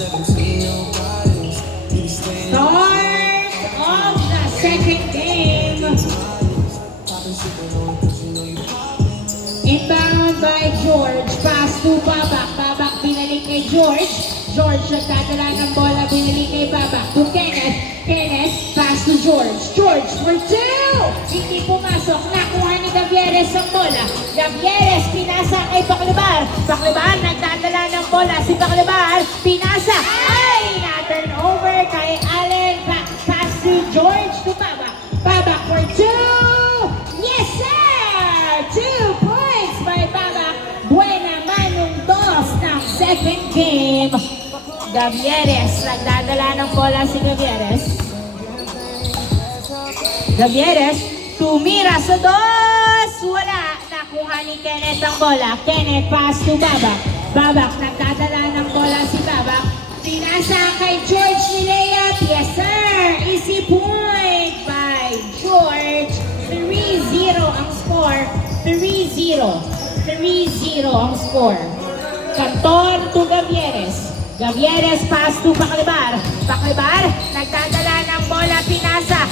Start of the second game. Inbound by George. Pass to Babak. Babak binalik kay George. George nagdadala ng bola. Binalik kay Babak. To Kenneth. Kenneth. Pass to George. George for two. Hindi pumasok. Nakuha ni Gavieres ang bola. Gavieres pinasa kay Paclibar. Paclibar nagdadala ng bola. Si Paclibar pinasa. Ay! Na-turn over kay Allen. Pass to George to Babak. Babak for two. Yes, sir! 2 points by Babak. Buena manong dos ng second game. Gavieres, nagdadala ng bola si Gavieres. Gavieres, tumira sa dos. Wala. Nakuha ni Kenneth ang bola. Kenneth, pass to Babak. Babak, nagdadala ng bola si Babak. Pinasa kay George Nilea. Yes, sir. Easy point by George. 3-0 ang score. 3-0. 3-0 ang score. Cantor to Gavieres. Gavieres pass to Paclibar. Paclibar, nagdadala ng bola, pinasa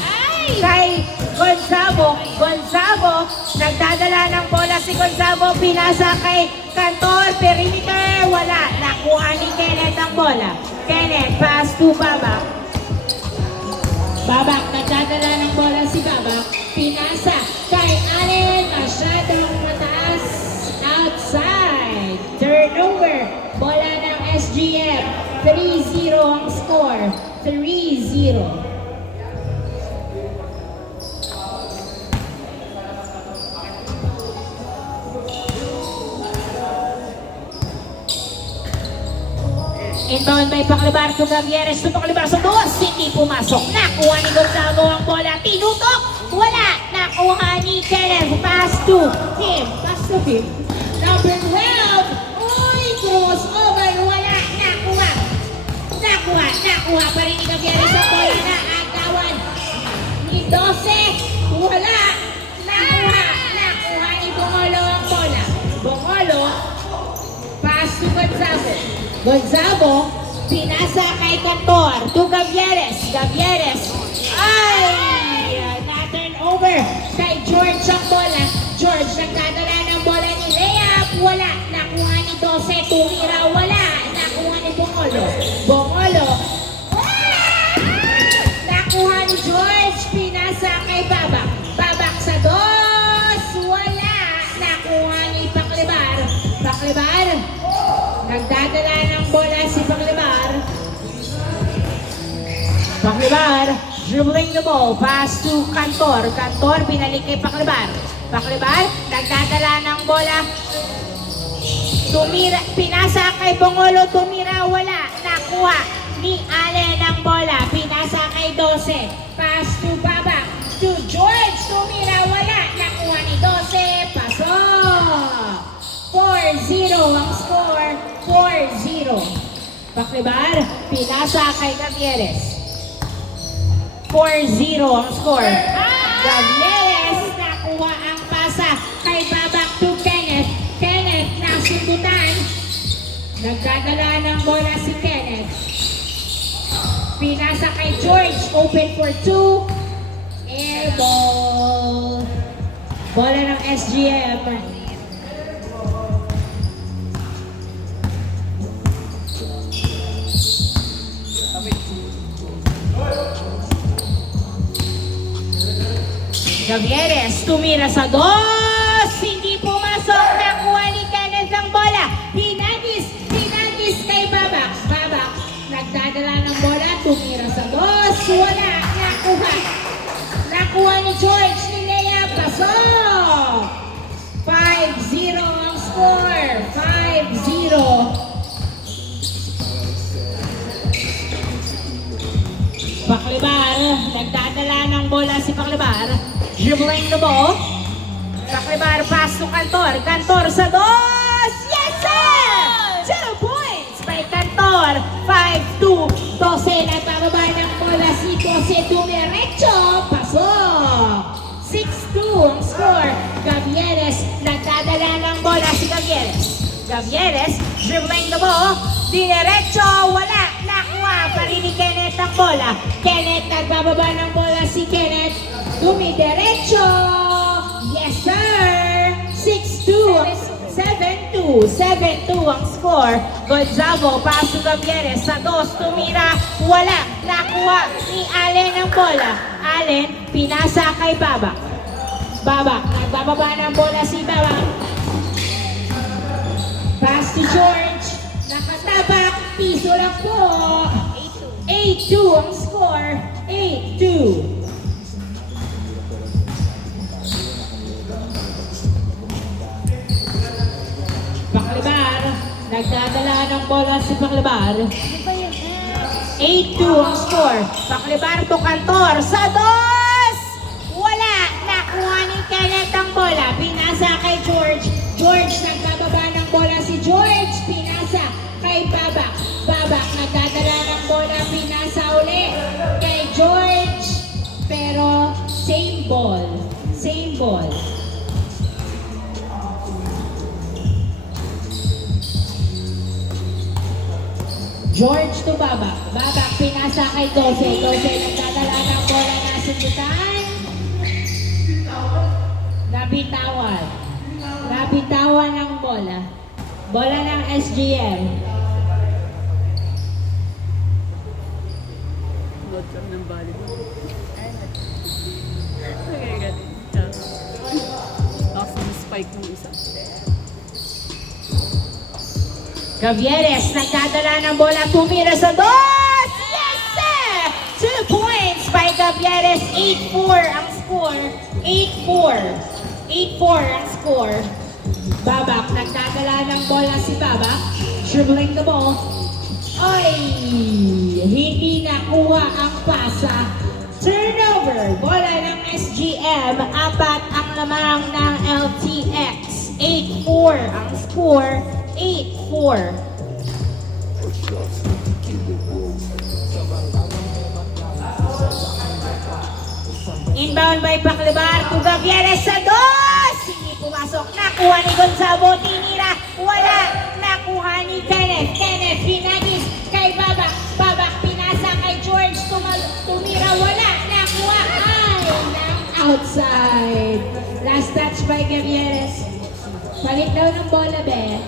kay Gonzalo. Gonzalo, nagdadala ng bola si Gonzalo, pinasa kay Cantor. Perimeter, wala. Nakuha ni Kenneth ang bola. Kenneth, pass to Babak. Babak, nagdadala ng bola si Babak. Pinasa kay Allen. Masyadong mataas. Outside. Turnover. Bola ng SGM. 3-0 ang score. 3-0. Inbound by Paclibar to Gavieres to Paclibar sa dos. Hindi pumasok. Nakuha ni Gonzalo ang bola. Tinutok. Wala. Nakuha ni Kenneth. Pass to him. Pass to him. Number 12. Uy, crossover. Wala. Nakuha. Nakuha pa rin ni Gavieres ang bola na agawan ni 12. Wala. Nakuha ni Bongolo ang bola. Bongolo. Pass to Gonzalo. Gonzalo, pinasa kay Cantor to Gavieres. Gavieres, ay! Na-turn over kay George ang bola. George, nagdadala ng bola ni Leap. Wala. Nakuha ni 12. Tumira. Wala. Nakuha ni Bongolo. Bongolo. Nakuha ni George. Pinasa kay Babak. Babak sa dos. Wala. Nakuha ni Paclibar. Paclibar. Nagdadala ng bola si Paclibar. Paclibar, dribbling the ball. Pass to Cantor. Cantor, pinalik kay Paclibar. Paclibar, nagdadala ng bola. Tumira, pinasa kay Bongolo. Tumira, wala. Nakuha ni Allen ang bola. Pinasa kay 12. Pass to Babak. To George. Tumira, wala. Nakuha ni 12. Pasok. 4-0 ang score. 4-0. Paclibar, pinasa kay Gavieres. 4-0 ang score. Gavieres, nakuha ang pasa kay Babak to Kenneth. Kenneth, nasundutan. Nagdadala ng bola si Kenneth. Pinasa kay George. Open for 2. Air ball. Bola ng SGM. Gavieres, tumira sa dos. Hindi pumasok. Nakuha ni Kenneth ang bola. Hinagis kay Babak. Babak, nagdadala ng bola. Tumira sa dos. Wala. Nakuha ni George Nilea. Pasok. 5-0 ang score. 5-0. Paclibar, nagdadala ng bola si Paclibar. Dribbling the ball. Paclibar, pass to Cantor. Cantor sa dos. Yes, sir! 2 points by Cantor. 5-2. 12, nagbababa ng bola si 12. Dumiretso. Pasok. 6-2 ang score. Gavieres, nagdadala ng bola si Gavieres. Gavieres, dribbling the ball. Dinerecho, wala. bola. Kenneth, nagbababa ng bola si Kenneth. Dumidiretso. Yes, sir. 6-2. 7-2. 7-2 ang score. Gonzago, paso Gavieres. Sa dos, tumira. Wala. Nakuha ni Allen ang bola. Allen, pinasa kay Babak. Babak, nagbababa ng bola si Babak. Pass to George. Nakatabak. Piso lang po. 8-2 ang score. 8-2. Paklibar. Nagdadala ng bola si Paklibar. 8-2 ang score. Paklibar to Cantor. Sa dos! Wala. Nakuha ni Kenneth ang bola. Pinasa kay George. George, nagbababa ng bola si George. Pinasa kay Babak. Babak, nagdadala ng bola. Pinasa uli kay George. Pero same ball. Same ball. George to Babak. Babak, pinasa kay Dose. Dose, nagdadala ng bola na sundutan. Nabitawan. Nabitawan ng bola. Bola ng SGM. Load ng bali. Okay, ganito. Tapos yung spike ng isa. Gavieres, nagdadala ng bola. Tumira sa dos! Yes, sir! 2 points by Gavieres. 8-4 ang score. 8-4. 8-4 ang score. Babak, nagdadala ng bola si Babak. Dribbling the ball. Ay! Hindi nakuha ang pasa. Turnover. Bola ng SGM. Apat ang lamang ng LTX. 8-4 ang score. 8-4. Inbound by Paklibar to Gavieres sa dos! Hindi pumasok. Nakuha ni Gonzago. Tinira. Wala. Nakuha ni Kenneth. Kenneth pinagis kay Babak. Babak pinasa kay George. Tumira. Wala. Nakuha. Ay, outside. Last touch by Gavieres. Palit daw ng bola, be.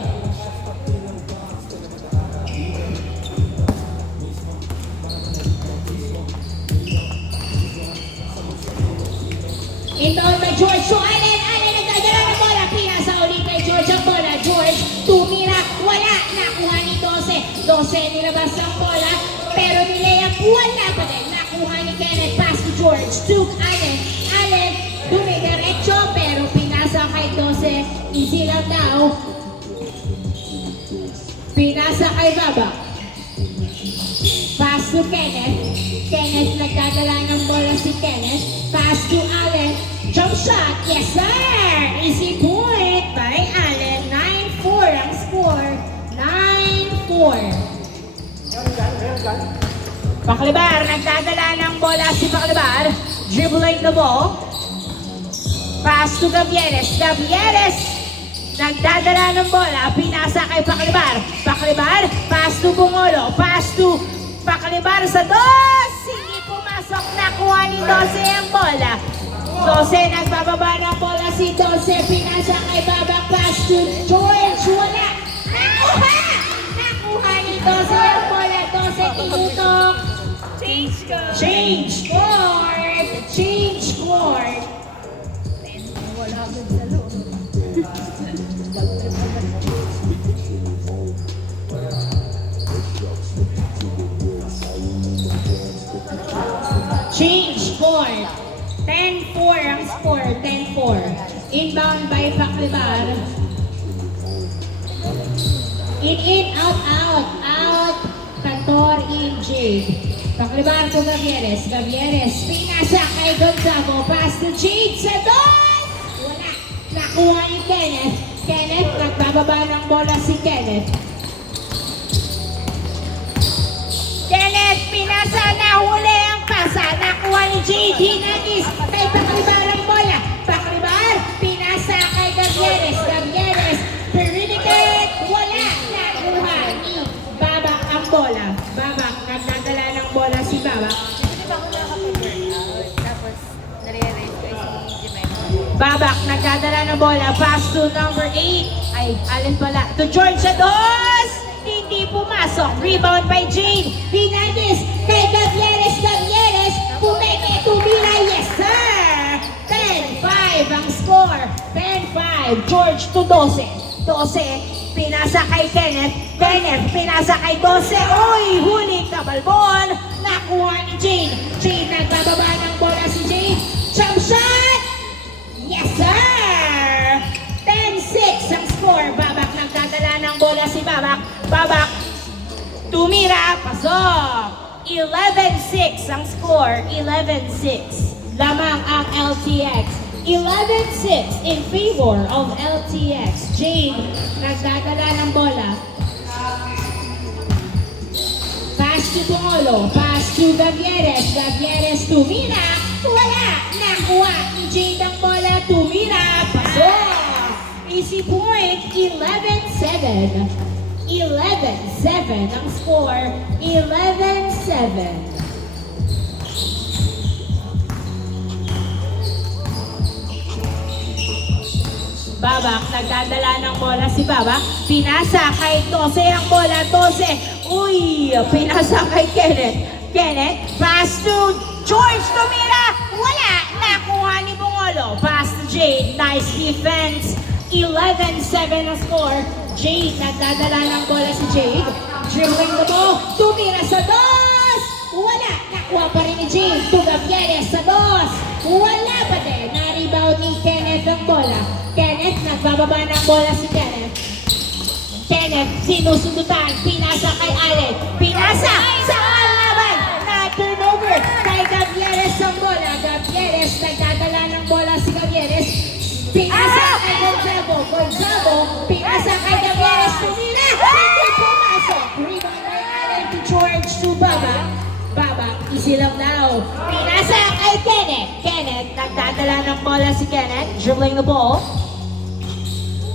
Inbound by George. So Allen nagdadala ng bola. Pinasa ulit kay George ang bola. George, tumira. Wala. Nakuha ni Dose. Dose nilabas ang bola. Pero ni Leah, wala pa din. Nakuha ni Kenneth. Pass to George. To Allen. Allen, dumidiretso. Pero pinasa kay Dose. Easy lang daw. Pinasa kay Babak. Pass to Kenneth. Kenneth, nagdadala ng bola si Kenneth. Pass to Allen. Jump shot. Yes, sir! Easy point by Allen. 9-4 ang score. 9-4. Paklibar, nagdadala ng bola si Paklibar. Dribbling the ball. Pass to Gavieres. Gavieres, nagdadala ng bola. Pinasa kay Paklibar. Paklibar, pass to Bungolo. Pass to Paklibar sa dos! Hindi pumasok. Nakuha ni Dose ang bola. Dose, nagbababa ng bola si Dose. Pinasa kay Babak. Pass to George. Wala. Nakuha! Nakuha ni Dose ang bola. Dose, tinutok. Change ka! Change court. Change court. Wala agad sa loob. Change court. 10-4 ang score. 10-4. Inbound by Paklibar. In, out, out. Out. Cantor, in, Jade. Paklibar to Gavieres. Gavieres, pinasa kay Gonzago. Pass to Jade sa dos! Wala. Nakuha ni Kenneth. Kenneth, nagbababa ng bola si Kenneth. Kenneth, pinasa na huli ang pasa. Nakuha ni Jade. Hinagis kay Paklibar ang bola. Paklibar, pinasa kay Gavieres. Gavieres, perinicate. Wala. Nakuha ni Babak ang bola. Babak, nagdadala ng bola si Babak. Babak, nagdadala ng bola. Pass to number 8. Ay, alin pala. To George sa dos. Hindi pumasok. Rebound by Jane. Hernandez. Kay Gavieres. Gavieres. Pumeke. Tumira. Yes, sir. 10-5 ang score. 10-5. George to 12. 12. Pinasa kay Kenneth. Kenneth. Pinasa kay 12. Uy, huling kabalbon. Nakuha ni Jane. Jane, nagbababa ng bola si Jane. Jump shot. Yes, sir! 10-6 ang score. Babak nagdadala ng bola si Babak. Babak, tumira, pasok. 11-6 ang score. 11-6. Lamang ang LTX. 11-6 in favor of LTX. Jane, nagdadala ng bola. Pass to Paolo. Pass to Gavieres. Gavieres tumira. Wala. Nakuha ni Jade ang bola. Tumira. Pasok. Easy point. 11-7. 11-7 ang score. 11-7. Babak, nagdadala ng bola si Babak. Pinasa kay 12 ang bola. 12. Uy, pinasa kay Kenneth. Kenneth, pass to George. Tumira. Wala. Nakuha ni Bungolo. Pass to Jade. Nice defense. 11-7 ang score. Jade, nagdadala ng bola si Jade. Dribbling the ball. Tumira sa dos. Wala. Nakuha pa rin ni Jade. To Gavieres sa dos. Wala pa din. Na-rebound ni Kenneth ang bola. Kenneth, nagbababa ng bola si Kenneth. Kenneth, sinusundutan. Pinasa kay Allen. Pinasa sa kalaban. Na-turnover kay Gavieres ang bola. Gavieres, nagdadala ng bola si Gavieres. Pinasa kay Gonzalo. Gonzalo, pinasa kay Gavieres. Tumira. Hindi pumasok. Rebound kay Allen to George to Baba. Baba, easy lang daw. Pinasa kay Kenneth. Kenneth, nagdadala ng bola si Kenneth. Dribbling the ball.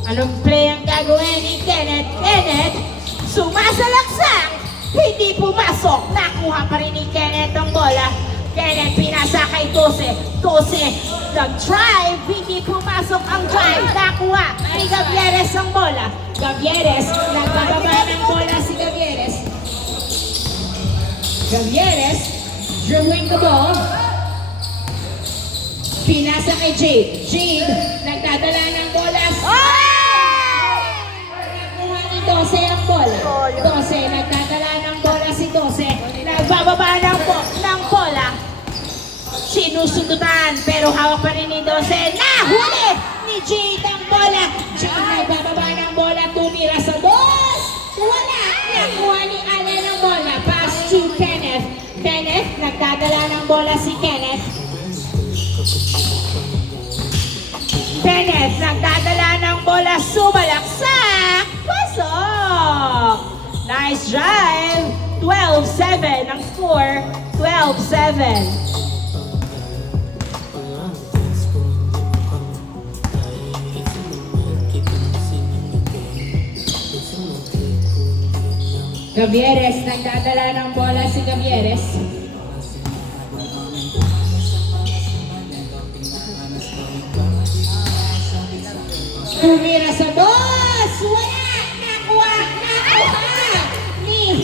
Anong play ang gagawin ni Kenneth? Kenneth, sumasalaksak. Hindi pumasok. Nakuha pa rin ni Kenneth ang bola. Kenneth, pinasa kay 12. 12, nag-drive. Hindi pumasok ang drive. Nakuha kay Gavieres ang bola. Gavieres, nagbababa ng bola si Gavieres. Gavieres, dribbling the ball. Pinasa kay Jade. Jade, nagdadala ng bola. Nakuha ni 12 ang bola. 12, nagdadala ng bola si 12. Nagbababa ng bola. Sinusundutan, pero hawak pa rin ni 12. Nahuli ni Jade ang bola. Jade, nagbababa ng bola. Tumira sa dos. Wala. Nakuha ni Allen ang bola. Pass to Kenneth. Kenneth, nagdadala ng bola si Kenneth. Kenneth, nagdadala ng bola, sumalaksak, pasok! Nice drive! 12-7 ang score, 12-7. Gavieres, nagdadala ng bola si Gavieres. Tumira sa dos! Wala! Nakuha! Ni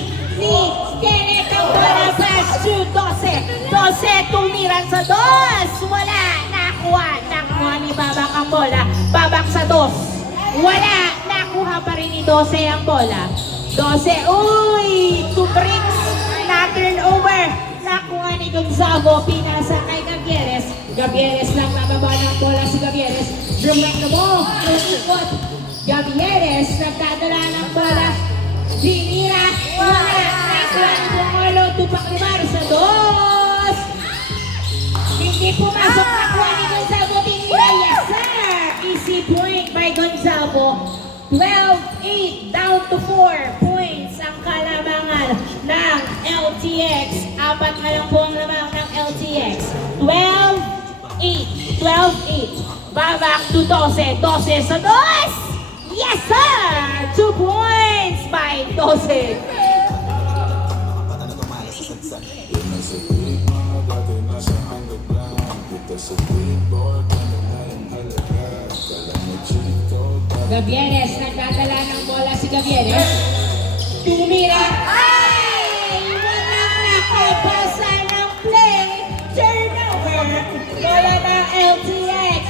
Kenneth ang bola. Pass to 12. 12, tumira sa dos! Wala! Nakuha ni Babak ang bola. Babak sa dos. Wala! Nakuha pa rin ni 12 ang bola. 12, uy! 2 bricks! Na-turnover! Nakuha ni Gonzalo. Pinasa kay Gavieres. Gavieres lang nababa ng bola si Gavieres. Dribbling the ball. Ikot. Gavieres nagdadala ng bola. Hinira. Wala. Nakuha ni Bungolo. Tupak ni Mar sa dos. Hindi pumasok. Nakuha ni Gonzalo. Hinira. Yes, sir. Easy point by Gonzalo. 12-8. Down to 4 points ang kalamangan ng LTX. 4 na lang po ang lamang ng LTX. 12-8. 12-8. Babak to 12. 12 sa dos! Yes, sir! 2 points by 12. Nasa tuwing mga dati nasa underground. Kita sa tuwing board, ano na yung Gavieres, nagdadala ng bola si Gavieres. Tumira. Ay! Walang nakapasa ng play. Turnover. Bola ng LTX.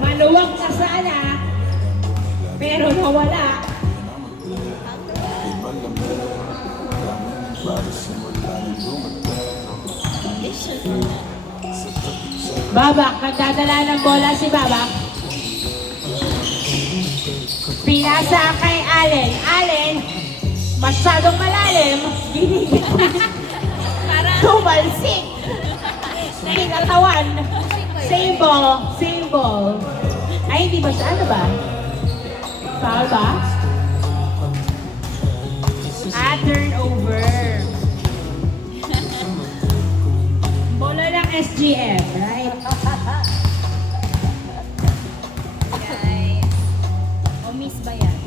Maluwag na sana. Pero nawala. Babak, nagdadala ng bola si Babak. Pinasa kay Allen. Allen, masyadong malalim. Ginigit mo. Tumalsik. Pinatawan. Same ball. Same ball. Ay, hindi ba siya? Ano ba? Foul ba? Turnover. Bola ng SGM, right? Guys. O miss ba yan?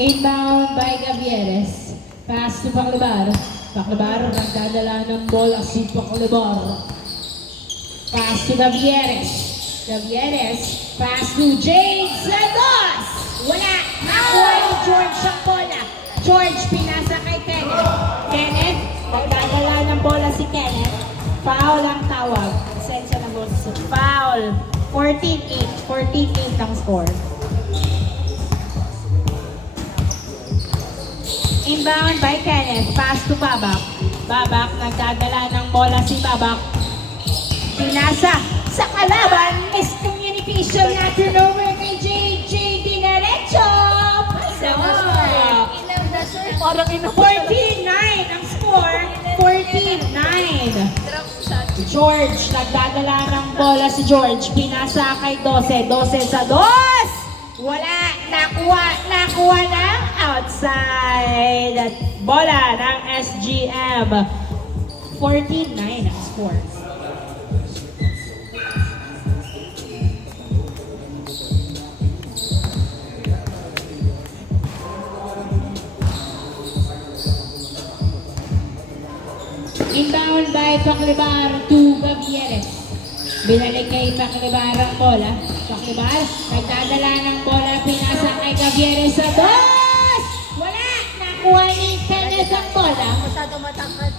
Inbound by Gavieres. Pass to Paclabar. Paclabar, nagdadala ng bola si Paclabar. Pass to Gavieres. Gavieres, pass to Jade Santos. Wala. Nakuha ni George ang bola. George, pinasa kay Kenneth. Kenneth, nagdadala ng bola si Kenneth. Foul ang tawag. Sensya na boss. Foul. 14-8. 14-8 ang score. Inbound by Kenneth. Pass to Babak. Babak, nagdadala ng bola si Babak. Pinasa sa kalaban. Miscommunication na turnover kay JJ Dinarecho. Ilang na sir? Parang 14-9 ang score. 14-9. Drop shot. George, nagdadala ng bola si George. Pinasa kay 12. 12 sa 2. Wala. Nakuha ng outside. Bola ng SGM. 14-9 ang score. Inbound by Paclabar to Gavieres. Binalik kay Paclabar ang bola. Paclabar, nagdadala ng bola, pinasa kay Gavieres sa 2! Wala! Nakuha ni Kenneth ang bola. Masyado matangkad.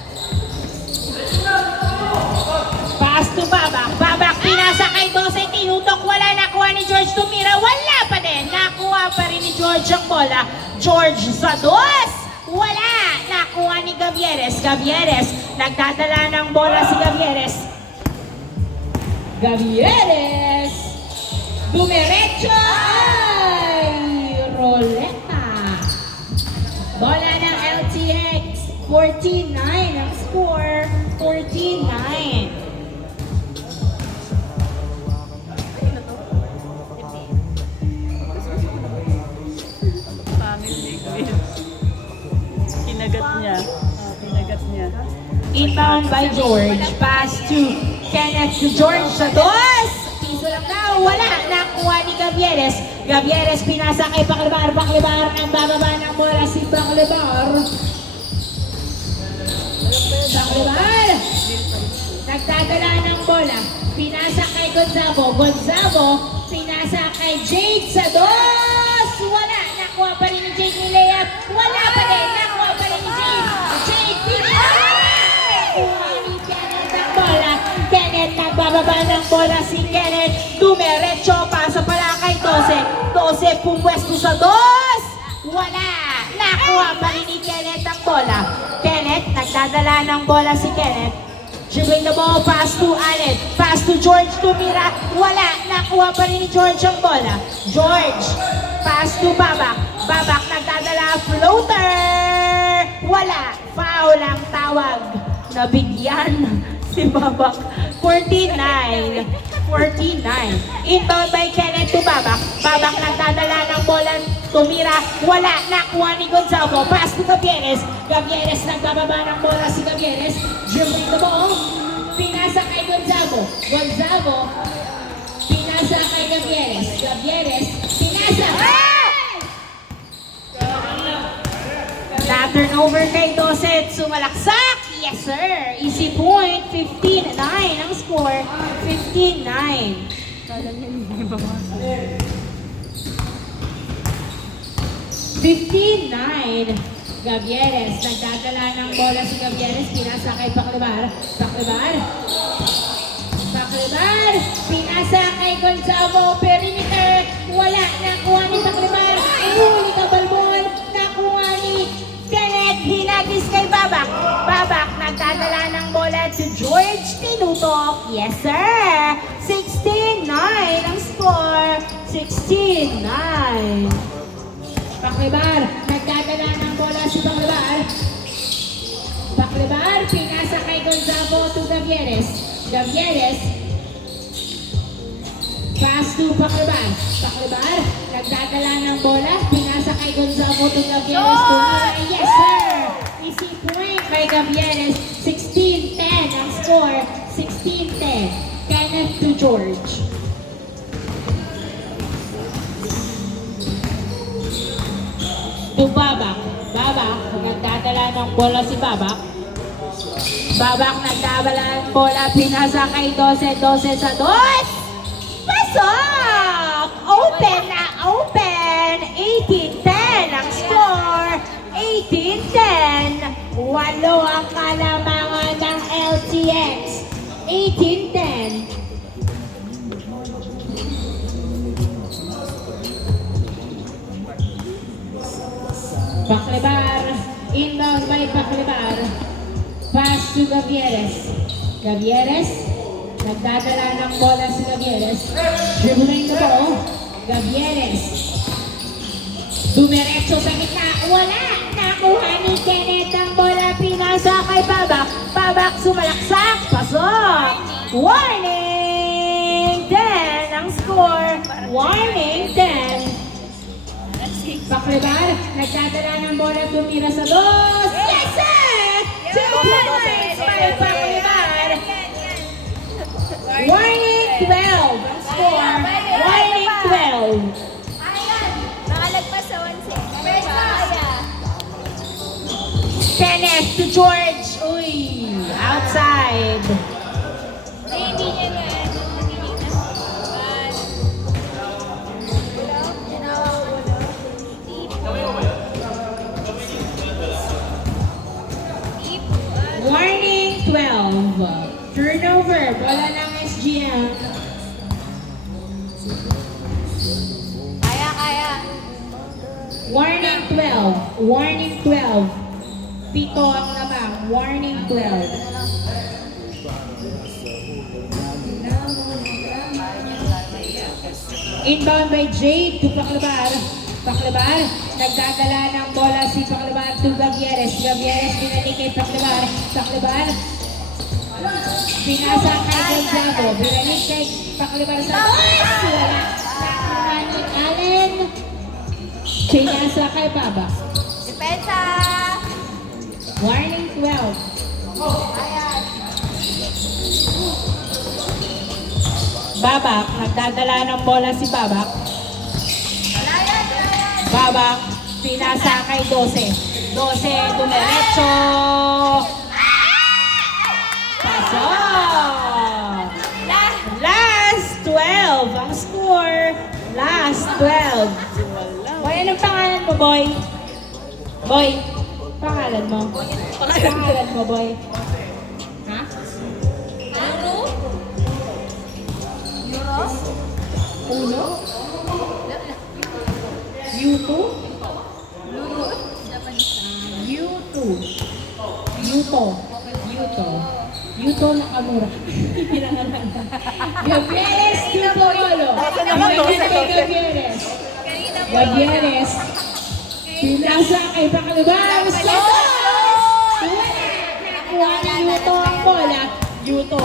Pass to Babak. Babak, pinasa kay 12, tinutok, wala. Nakuha ni George tumira, wala pa din. Nakuha pa rin ni George ang bola. George sa 2! Wala! Nakuha ni Gavieres. Gavieres, nagdadala ng bola si Gavieres. Gavieres! Dumiretso! Ay! Roleta! Bola ng LTX. 14-9 ang score. 14-9. family. Kinagat niya. Kinagat niya. Inbound by George. Pass to Kenneth to George sa 2. Piso lang daw. Wala. Nakuha ni Gavieres. Gavieres pinasa kay Paclabar. Paclabar ang bababa ng bola si Paclabar. Paclabar. Nagdadala ng bola. Pinasa kay Gonzalo. Gonzalo. Pinasa kay Jade sa 2. Wala. Nakuha pa rin ni Jade ni Leah. Wala pa din. Nakuha pa rin ni Jade. Jade pinasa. Kenneth, nagbababa ng bola si Kenneth. Dumiretso, pasa pala kay 12. 12, pumwesto sa 2. Wala. Nakuha pa rin ni Kenneth ang bola. Kenneth, nagdadala ng bola si Kenneth. Dribbling the ball, pass to Allen. Pass to George, tumira. Wala. Nakuha pa rin ni George ang bola. George, pass to Babak. Babak, nagdadala, floater. Wala. Foul ang tawag. Nabigyan si Babak. 49. 49. Inbound by Kenneth to Babak. Babak nagdadala ng bola. Tumira. Wala. Nakuha ni Gonzalo. Pass to Gavieres. Gavieres nagbababa ng bola si Gavieres. Dribbling the ball. Pinasa kay Gonzalo. Gonzalo. Pinasa kay Gavieres. Gavieres. Pinasa. Turnover kay Doset, sumalaksak! Yes, sir! Easy point, 15-9 ang score. 15-9. Kala niya hindi bawasan. 15-9. Gavieres, nagdadala ng bola si Gavieres, pinasa kay Paclibar. Paclibar, pinasa kay Gonzalo, perimeter, wala, nakuha ni Paclibar, uhuli ka balbon, nakuha ni Kenneth, hinagis kay Babak. Babak, nagdadala ng bola to George Tinutok. Yes, sir! 16-9 ang score. 16-9. Paclibar, nagdadala ng bola si Paclibar. Paclibar, pinasa kay Gonzalo to Gavieres. Gavieres, pass to Paclibar. Paclibar, nagdadala ng bola, pinasa kay Gonzalo to Gavieres. Yes, sir! Easy point kay Gavieres. 16-10 ang score. 16-10. Kenneth to George. To Babak. Babak, nagdadala ng bola si Babak. Babak, nagdadala ng bola, pinasa kay 12 sa 2. Pasok! Open na open! 18-10 ang score. 18-10. 8 ang kalamangan ng LTX. 18-10. Paclibar, inbound by Paclibar. Pass to Gavieres. Gavieres, nagdadala ng bola si Gavieres. Dribbling the ball. Gavieres. Dumiretso sa gitna. Wala. Nakuha ni Kenneth ang bola. Pinasa kay Babak. Babak sumalaksak. Pasok. Warning! 10 ang score. Warning 10. Paclibar, nagdadala ng bola, tumira sa 2. Yes, sir! 2 points by Paclibar. Warning 12 ang score. Warning 12. Ayan. Nakalagpas sa 11. Kenneth to George. Uy, outside. Hindi niya na. Warning 12. Turnover. Bola ng SGM. Kaya. Warning 12. Warning 12. Pito ang lamang. Warning 12. Inbound by Jade to Paclibar. Paclibar, nagdadala ng bola si Paclibar to Gavieres. Gavieres, binalik kay Paclibar. Paclibar, pinasa kay Gonzago. Binalik kay Paclibar sa wala. Nakuha ni Allen. Pinasa kay Baba. Depensa. Warning 12. Ayan. Babak, nagdadala ng bola si Babak. Babak, pinasa kay 12. 12, dumiretso. Pasok! Last 12 ang score. Last 12. Boy, anong pangalan mo, boy? Boy, pangalan mo? Pangalan mo, boy? Ha? Uno? U2? Yuto Nakamura. Gavieres Tupolo. Gavieres. Gavieres. Pinasa kay Paclibar. Nakuha ni Yuto ang bola. Yuto.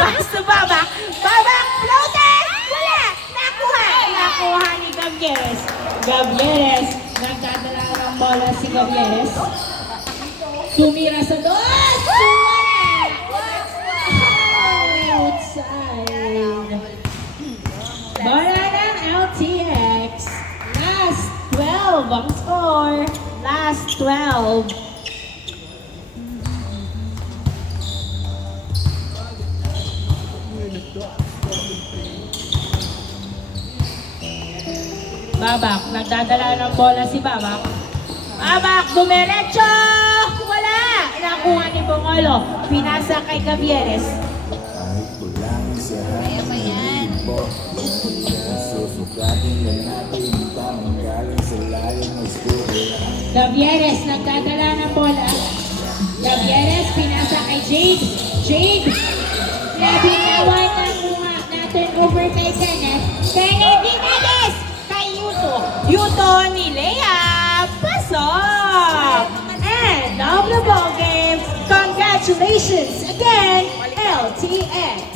Pass to Babak. Babak, floated! Wala! Nakuha ni Gavieres. Gavieres, nagdadala ng bola si Gavieres. Tumira sa 2! Outside. Bola ng LTX. Last 12 ang score. Last 12. Babak, nagdadala ng bola si Babak. Babak, dumiretso! Wala! Nakuha ni Bongolo. Pinasa kay Gavieres. Kaya ba yan? Gavieres, nagdadala ng bola. Gavieres, pinasa kay Jade. Jade! Nabinawan na kuha natin over kay Kenneth. Kenneth Dinales! Kay Yuto. Yuto ni Lea. Pasok! And of the ball game, congratulations again, LTN.